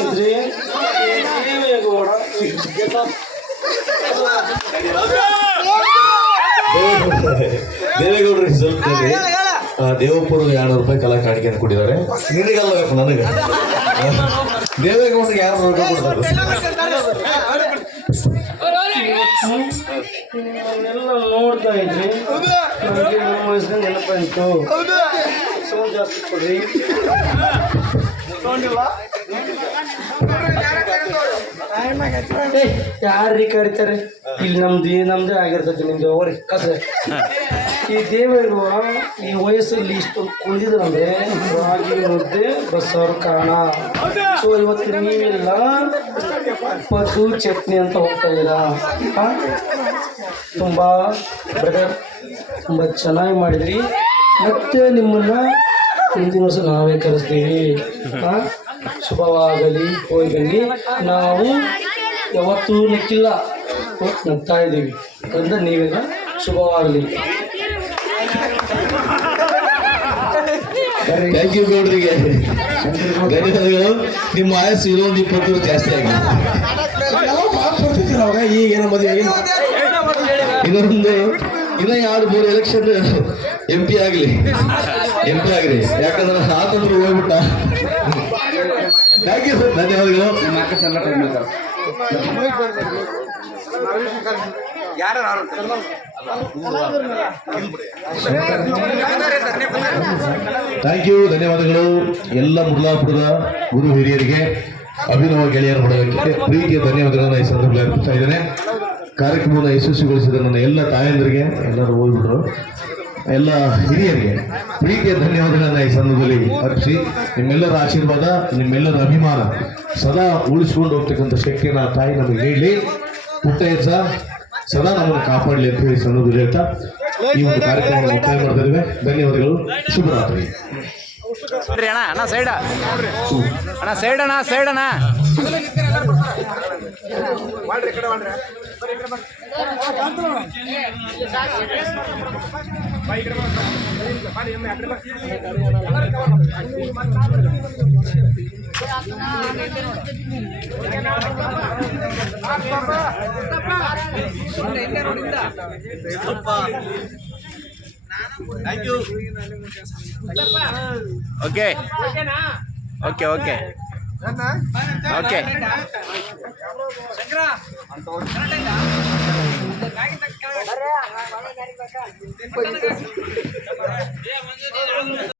ಏನಂದ್ರಿ ದೇವೇಗೌಡ ದೇವೇಗೌಡರಿಗೆ ಸ್ವಲ್ಪ ದೇವಪ್ಪರು ಎರಡು ರೂಪಾಯಿ ಕಲಾ ಕಾಣಿಕೆಯನ್ನು ಕೊಟ್ಟಿದ್ದಾರೆ. ನಿನಗಲ್ಲ ನನಗೆ. ದೇವೇಗೌಡರಿಗೆ ಯಾರು ರೂಪಾಯಿ ಕೊಡ್ತಾರೆ? ಎಲ್ಲ ನೋಡ್ತಾ ಇದ್ರಿ ನನಗೆ ನಮ್ಮ ವಯಸ್ಸಿನ ನೆನಪಾಯ್ತು ಸೌಂಡ್ ಜಾಸ್ತಿ ಕೊಡ್ರಿ ಯಾರ್ರೀ ಕರಿತಾರೆ ಇಲ್ಲಿ ನಮ್ದು ನಮ್ದೇ ಆಗಿರ್ತೈತಿ ನಿಮ್ದು ಅವ್ರಿ, ಕಸ. ಈ ದೇವರು ಈ ವಯಸ್ಸಲ್ಲಿ ಇಷ್ಟು ಕುಂದಿದ್ರಂದ್ರೆ ರಾಗಿ ಮುದ್ದೆ ಬಸ್ಸಾರು ಕಾರಣ ಸೊ ಇವತ್ತು ನೀವೆಲ್ಲ ಪದ್ದು, ಚಟ್ನಿ ಅಂತ ಹೋಗ್ತಾ ಇದ್ದೀರಾ? ತುಂಬ ಬ್ರದರ್ ತುಂಬ ಚೆನ್ನಾಗಿ ಮಾಡಿದ್ರಿ. ಮತ್ತೆ ನಿಮ್ಮನ್ನ ಮುಂದಿನ ವರ್ಷ ನಾವೇ ಕರೆಸ್ತೀವಿ? ಶುಭವಾಗಲಿ ಹೋಗಿ ನಾವು ಯಾವತ್ತೂ ನೆಕ್ಕಿಲ್ಲ ನಗ್ತಾ ಇದ್ದೀವಿ ಅದರಿಂದ ನೀವೆಲ್ಲ ಶುಭವಾಗಲಿ ಥ್ಯಾಂಕ್ ಯು ಗೌಡ್ರಿಗೆ ಧನ್ಯವಾದಗಳು ನಿಮ್ಮ ಆಯಸ್ಸು ಇನ್ನೊಂದು ಇಪ್ಪತ್ತು ಜಾಸ್ತಿ ಆಗಿದೆ ಅವಾಗ ಈಗ ಏನೋ ಮದುವೆ ಇನ್ನೊಂದು ಇನ್ನ ಎರಡು ಮೂರು ಎಲೆಕ್ಷನ್ ಎಂ ಪಿ ಆಗಲಿ. ಎಂ ಪಿ ಆಗ್ರಿ. ಯಾಕಂದ್ರೆ ಆತಂದ್ರೆ ಹೋಗ್ಬಿಟ್ಟ. ಥ್ಯಾಂಕ್ ಯು ಧನ್ಯವಾದಗಳು ಯು ಧನ್ಯವಾದಗಳು. ಎಲ್ಲ ಮುರ್ಲಾಪುರದ ಗುರು ಹಿರಿಯರಿಗೆ, ಅಭಿನವ ಗೆಳೆಯರ ಮಾಡೋದಕ್ಕೆ ಪ್ರೀತಿಯ ಧನ್ಯವಾದಗಳನ್ನು ಈ ಸಂದರ್ಭದಲ್ಲಿ ಅರ್ಪಿಸ್ತಾ ಇದ್ದೇನೆ. ಕಾರ್ಯಕ್ರಮವನ್ನು ಯಶಸ್ವಿಗೊಳಿಸಿದ ನನ್ನ ಎಲ್ಲ ತಾಯಂದರಿಗೆ ಎಲ್ಲರೂ ಹೋಗ್ಬಿಟ್ರು. ಎಲ್ಲ ಹಿರಿಯರಿಗೆ ಪ್ರೀತಿಯ ಧನ್ಯವಾದಗಳನ್ನು ಈ ಸಂದರ್ಭದಲ್ಲಿ ಅರ್ಪಿಸಿ ನಿಮ್ಮೆಲ್ಲರ ಆಶೀರ್ವಾದ ನಿಮ್ಮೆಲ್ಲರ ಅಭಿಮಾನ ಸದಾ ಉಳಿಸ್ಕೊಂಡು ಹೋಗ್ತಕ್ಕಂಥ ಶಕ್ತಿಯನ್ನು ಆ ತಾಯಿ ನಮಗೆ ಹೇಳಿ ಪುಟ್ಟ ಹೆಚ್ಚ ಸದಾ ನಮ್ಮನ್ನು ಕಾಪಾಡಲಿ ಅಂತ ಈ ಸಂದರ್ಭದಲ್ಲಿ ಹೇಳ್ತಾ ಈ ಒಂದು ಕಾರ್ಯಕ್ರಮವನ್ನು ಮುಕ್ತಾಯ ಮಾಡ್ತಾ ಇದ್ದೇವೆ. ಧನ್ಯವಾದಗಳು. ಶುಭರಾತ್ರಿ ಮಾಡ್ರಿ ಅಣ್ಣ ಅಣ್ಣ ಸೈಡ್. ಅಣ್ಣ ಸೈಡ್ ಅಣ್ಣ ಸೈಡ್ ಅಣ್ಣ. ಓಕೆ ಓಕೆ ಓಕೆ ಓಕೆ પૈસા